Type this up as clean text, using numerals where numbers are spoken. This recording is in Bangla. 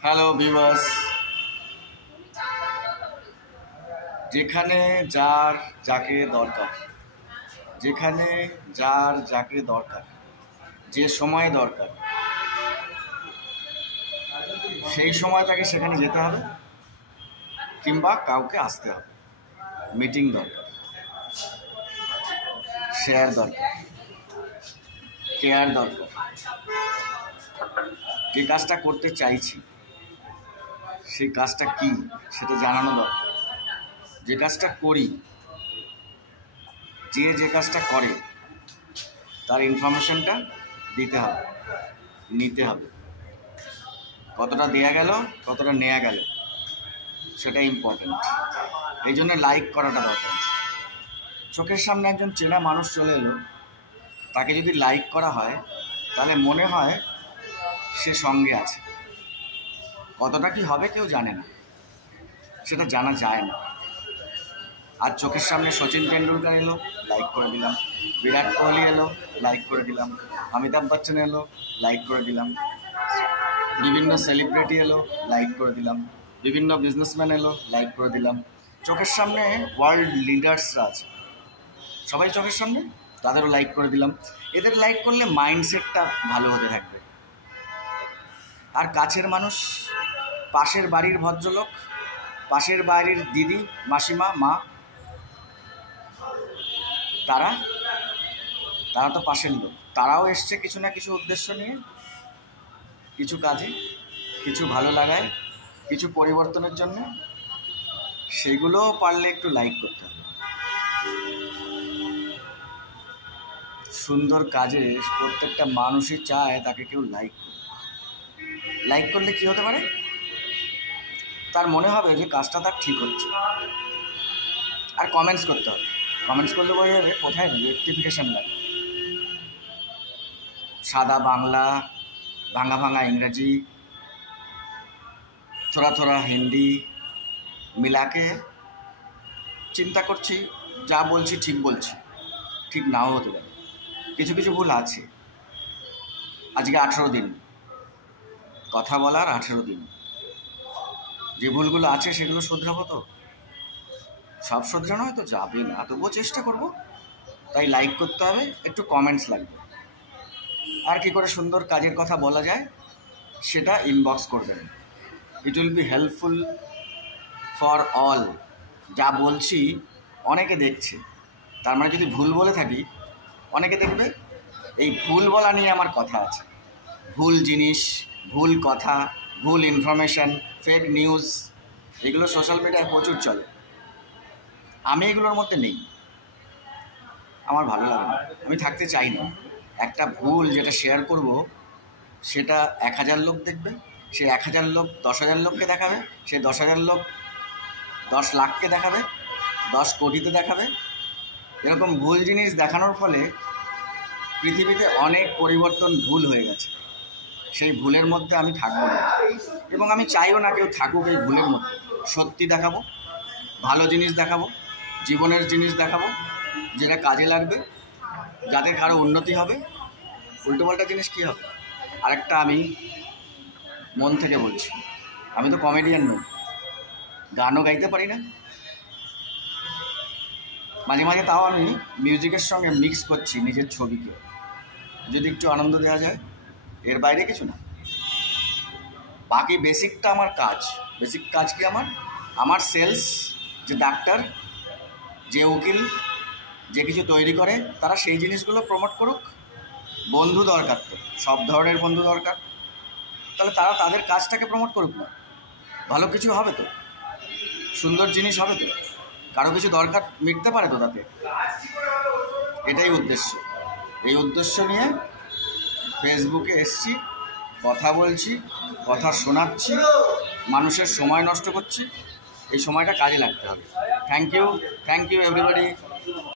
হ্যালো ভিউয়ার্স, যেখানে যার যাকে দরকার, যেখানে যার যাকে দরকার, যে সময় দরকার সেই সময় তাকে সেখানে যেতে হবে, কিংবা কাউকে আসতে হবে। মিটিং দরকার, শেয়ার দরকার, কেয়ার দরকার। যে কাজটা করতে চাইছি সেই কাজটা কি সেটা জানানো দরকার। যে কাজটা করি, যে কাজটা করে তার ইনফরমেশনটা দিতে হবে, নিতে হবে। কতটা দেয়া গেল, কতটা নেওয়া গেল, সেটা ইম্পর্টেন্ট। এই জন্য লাইক করাটা দরকার। চোখের সামনে একজন চেনা মানুষ চলে এলো, তাকে যদি লাইক করা হয় তাহলে মনে হয় সে সঙ্গে আছে। কতটা কি হবে কেউ জানে না, সেটা জানা যায় না। আর চোখের সামনে সচিন টেন্ডুলকার এলো, লাইক করে দিলাম। বিরাট কোহলি এলো, লাইক করে দিলাম। অমিতাভ বচ্চন এলো, লাইক করে দিলাম। বিভিন্ন সেলিব্রিটি এলো, লাইক করে দিলাম। বিভিন্ন বিজনেসম্যান এলো, লাইক করে দিলাম। চোখের সামনে ওয়ার্ল্ড লিডার্সরা আছে, সবাই চোখের সামনে, তাদেরও লাইক করে দিলাম। এদের লাইক করলে মাইন্ডসেটটা ভালো হতে থাকবে। আর কাছের মানুষ, পাশের বাড়ির ভদ্রলোক, পাশের বাড়ির দিদি, মাসিমা, মা, তারা তো পাশের লোক। তারাও এসছে কিছু না কিছু উদ্দেশ্য নিয়ে, কিছু কাজে, কিছু ভালো লাগায়, কিছু পরিবর্তনের জন্য। সেগুলোও পারলে একটু লাইক করতে হবে। সুন্দর কাজে প্রত্যেকটা মানুষই চায় তাকে কেউ লাইক করবে। লাইক করলে কি হতে পারে? তার মনে হবে যে কাজটা তার ঠিক হচ্ছে। আর কমেন্টস করতে হবে। কমেন্টস করলে বোঝা যাবে কোথায় রেক্টিফিকেশন লাগে। সাদা বাংলা, ভাঙা ভাঙা ইংরাজি, থোড়া থোড়া হিন্দি মিলাকে চিন্তা করছি, যা বলছি ঠিক বলছি, ঠিক নাও হতে পারে। কিছু কিছু ভুল আছে। আজকে 18 দিন কথা বলার, 18 দিন। যে ভুলগুলো আছে সেগুলো শুধরাবো তো। সব শুধরানো হয়তো যাবে না, তবুও চেষ্টা করব। তাই লাইক করতে হবে, একটু কমেন্টস লাগবে। আর কি করে সুন্দর কাজের কথা বলা যায় সেটা ইনবক্স করবেন। It will be helpful for all. যা বলছি অনেকে দেখছে, তার মানে যদি ভুল বলে থাকি অনেকে দেখবে। এই ভুল বলা নিয়ে আমার কথা আছে। ভুল জিনিস, ভুল কথা, ভুল ইনফরমেশন, ফেক নিউজ, এগুলো সোশ্যাল মিডিয়ায় প্রচুর চলে। আমি এগুলোর মধ্যে নেই, আমার ভালো লাগে না, আমি থাকতে চাই না। একটা ভুল যেটা শেয়ার করব সেটা 1000 লোক দেখবে, সে 1000 লোক 10,000 লোককে দেখাবে, সে 10,000 লোক 10 লাখকে দেখাবে, 10 কোটিতে দেখাবে। এরকম ভুল জিনিস দেখানোর ফলে পৃথিবীতে অনেক পরিবর্তন ভুল হয়ে গেছে। সেই ভুলের মধ্যে আমি থাকবো না, এবং আমি চাইও না কেউ থাকুক এই ভুলের মধ্যে। সত্যি দেখাবো, ভালো জিনিস দেখাবো, জীবনের জিনিস দেখাবো, যেটা কাজে লাগবে, যাতে কারো উন্নতি হবে। উল্টোপাল্টা জিনিস কী হবে? আরেকটা আমি মন থেকে বলছি, আমি তো কমেডিয়ান নই, গানও গাইতে পারি না। মাঝে মাঝে তাও আমি মিউজিকের সঙ্গে মিক্স করছি নিজের ছবিকে, যদি একটু আনন্দ দেওয়া যায়। এর বাইরে কিছু না। বাকি বেসিকটা আমার কাজ। বেসিক কাজ কি আমার সেলস, যে ডাক্তার, যে উকিল, যে কিছু তৈরি করে, তারা সেই জিনিসগুলো প্রমোট করুক। বন্ধু দরকার তো, সব ধরনের বন্ধু দরকার। তাহলে তারা তাদের কাজটাকে প্রমোট করুক না, ভালো কিছু হবে তো, সুন্দর জিনিস হবে তো, কারো কিছু দরকার মিটতে পারে তো তাতে। এটাই উদ্দেশ্য। এই উদ্দেশ্য নিয়ে ফেসবুকে এসছি, কথা বলছি, কথা শোনাচ্ছি, মানুষের সময় নষ্ট করছি। এই সময়টা কাজে লাগতে হবে। Thank you everybody.